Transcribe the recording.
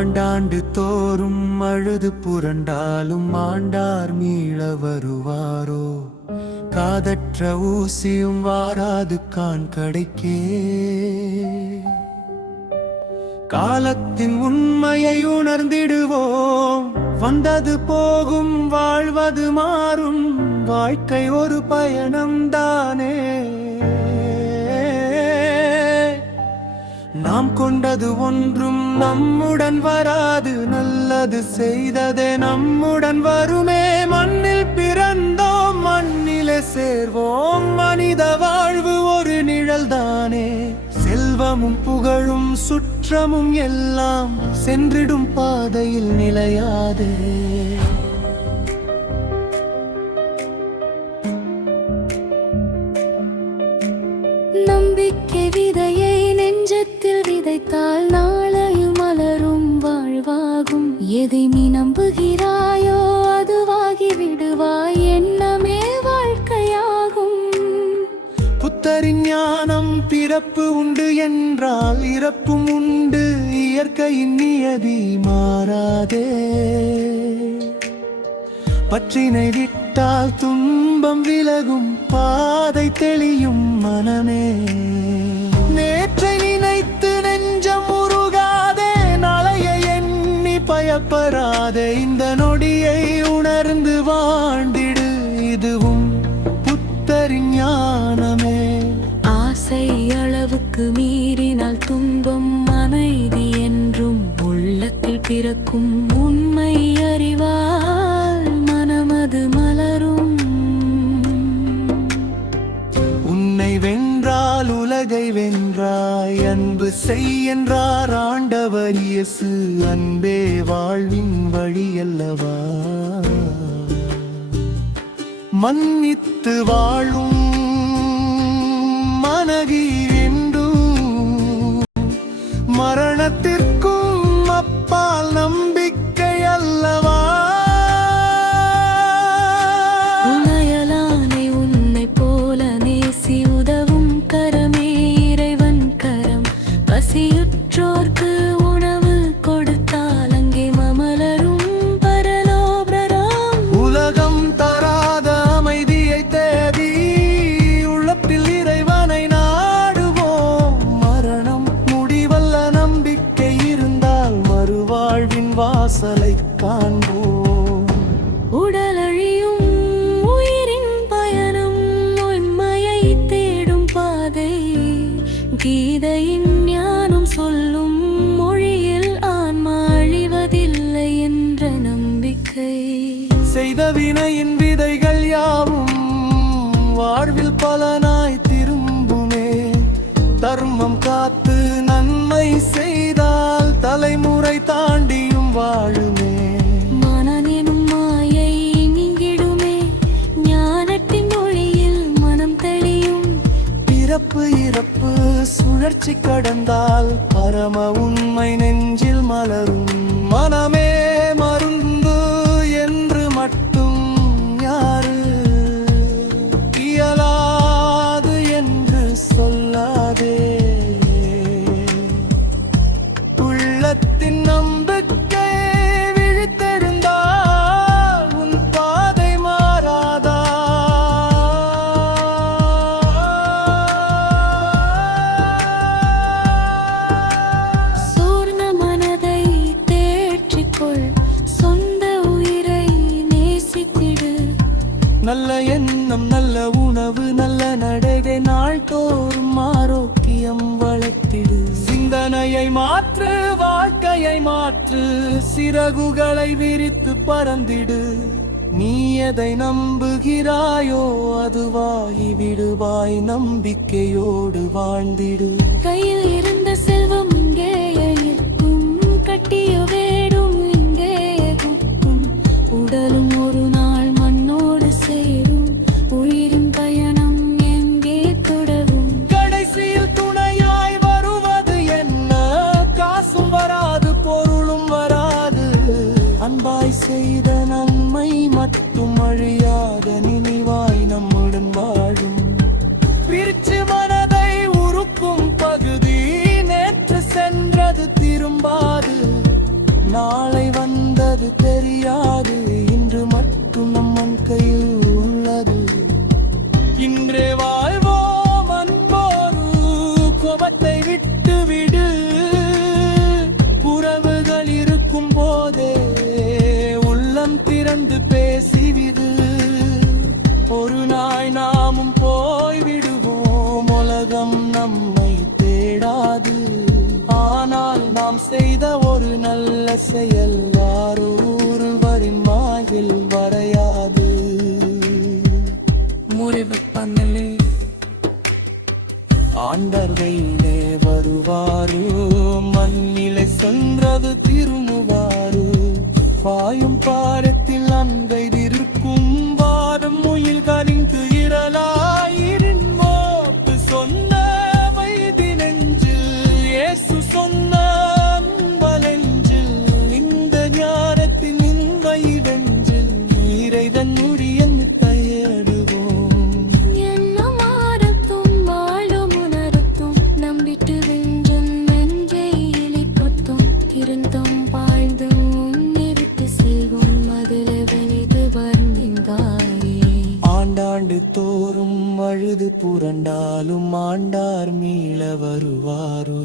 ஆண்டாண்டு தோறும் அழுது புரண்டாலும் ஆண்டார் மீள வருவாரோ? காதற்ற ஊசியும் வாராது கான் கடைக்கே. காலத்தின் உண்மையை உணர்ந்திடுவோம், வந்தது போகும் வாழ்வது மாறும், வாழ்க்கை ஒரு பயணம்தானே. நாம் கொண்டது ஒன்றும் நம்முடன் வராது, நல்லது செய்ததே நம்முடன் வருமே. மண்ணில் பிறந்தோம், மண்ணிலே சேர்வோம், மனித வாழ்வு ஒரு நிழல்தானே. செல்வமும் புகழும் சுற்றமும் எல்லாம் சென்றிடும் பாதையில் நிலையாதே. நம்பிக்கை விதையை நெஞ்சத்தில் விதைத்தால் நாளையும் மலரும் வாழ்வாகும். எதை நீ நம்புகிறாயோ அதுவாகி விடுவாய், எண்ணமே வாழ்க்கையாகும். புத்தரின் ஞானம் பிறப்பு உண்டு என்றால் இறப்பும் உண்டு, இயற்கையின் நியதி மாறாதே. பற்றினை விட்டால் துன்பம் விலகும், பாதை தெளியும் மனமே. நேற்றை நினைத்து நெஞ்சம் உருகாதே, நாளையை எண்ணி பயப்படாதே. இந்த நொடியை உணர்ந்து வாழ்ந்திடு, இதுவும் புத்தரின் ஞானமே. ஆசை அளவுக்கு மீறினால் துன்பம், அமைதி என்றும் உள்ளத்தில் பிறக்கும். உண்மை அறிவால் மனமது மலரும். உன்னை வென்றால் உலகை வென்றாய், அன்பு செய் என்றார் ஆண்டவர் இயேசு. அன்பே வாழ்வின் வழியல்லவா, மன்னித்து வாழும் மனகீர் என்றும், மரணத்திற்கும் அப்பால் நம்பிக்கை அல்லவா. உன்னையலானை உன்னை போல நேசி உதவும் கரமே இறைவன் கரம். பசியுற்றோர்க்கு உணவு கொடுத்தால் அங்கே மமலரும் பரலோபரம். உலகம் தராத அமைதியை தேடி உள்ளத்தில் இறைவனை நாடுவோம். மரணம் முடிவல்ல, நம்பிக்கை இருந்தால் மறுவாழ்வின் வாசலை காண்போம். உடலழியும் உயிரின் பயணம், உண்மையை தேடும் பாதை. கீதையின் ஞானம் சொல்லும் மொழியில் ஆன்மா அழிவதில்லை என்ற நம்பிக்கை. செய்த வினையின் விதைகள் யாவும் வாழ்வில் பலனாய் திரும்புமே. தர்மம் காத்து நன்மை செய்தால் தலைமுறை தாண்டியும் வாழுமே. மனநெனும் மாயை நீங்கிடுமே, ஞானத்தின் மொழியில் மனம் தெளியும். பிறப்பு இறப்பு சுழற்சி கடந்தால் பரம உண்மை நெஞ்சில் மலரும். மனமே மருந்து என்று மட்டும் யாரு இயலாது என்று சொல்லாதே. உள்ளத்தின் நம்பிக்கை விழித்தெழுந்தால் உன் பாதை மாறாதா. சோர்ந்த மனதை தேற்றிக்கொள், சொந்த உயிரை நேசித்திடு. நல்ல எண்ணம், நல்ல உணவு, நல்ல நடைகை நாள்தோறும் ஆரோக்கியம் வளர்த்திடு. சிந்தனையை மாற்று, வாழ்க்கையை மாற்று, சிறகுகளை விரித்து பறந்திடு. நீ எதை நம்புகிறாயோ அதுவாகி விடுவாய், நம்பிக்கையோடு வாழ்ந்திடு. கையில் இருந்த செல்வம் இங்கே இருக்கும், கட்டிய வேடும் இங்கே குத்தும். உடலும் ஒரு நாள் மண்ணோடு சேரும், உயிரின் பயணம் எங்கே தொடரும். கடைசியில் துணையாய் வருவது என்ன? காசும் வராது, பொருளும் வராது. அன்பாய் செய்த நன்மை மட்டும் அழியாத நினைவாய் நம்முடன் வாழும். பிரிச்சு மனதை உருக்கும் பகுதி நேற்று சென்றது திரும்பாது. போவது தெரியாது, இன்று மட்டும் நம்மன் கையில் உள்ளது. இன்றே வாழ்வோம் அன்போடு, கோபத்தை விட்டு விடு. உறவுகள் இருக்கும் போதே உள்ளம் திறந்து பேசிவிடு. ஒரு நாள் நாமும் போய்விடுவோம், உலகம் நம்மை தேடாது. ஆனால் நாம் செய்த ஒரு நல்ல செயல் ஒருவரின் மாயில் வரையாது. முடிவு பண்ணலே ஆண்டர்கையிலே வருவாரு, மண்ணிலை சென்றது திரும்புவாரு. பாயும் பாரத்தில் அன்பைதிருக்கும் வாரம் முயல்களின் துயிரலாயிரின் மோப்பு சொன்ன வைதி நெஞ்சில் இயேசு சொன்ன அன்பலெஞ்சில். இந்த ஞானத்தின் இன்பை வெஞ்சில் இறைவன் முடியன் கையடுவோம். என்ன மாறத்தும் வாழும் உணர்த்தும் நம்பிட்டு வெஞ்சும் நெஞ்சை இழிப்பத்தும் இருந்தும் வாழ்ந்தும் முன்னிறுத்தி செல்வோம் மதுரை வயது வருந்தாயே. ஆண்டாண்டு தோறும் அழுது புரண்டாலும் ஆண்டார் மீள வருவாரு.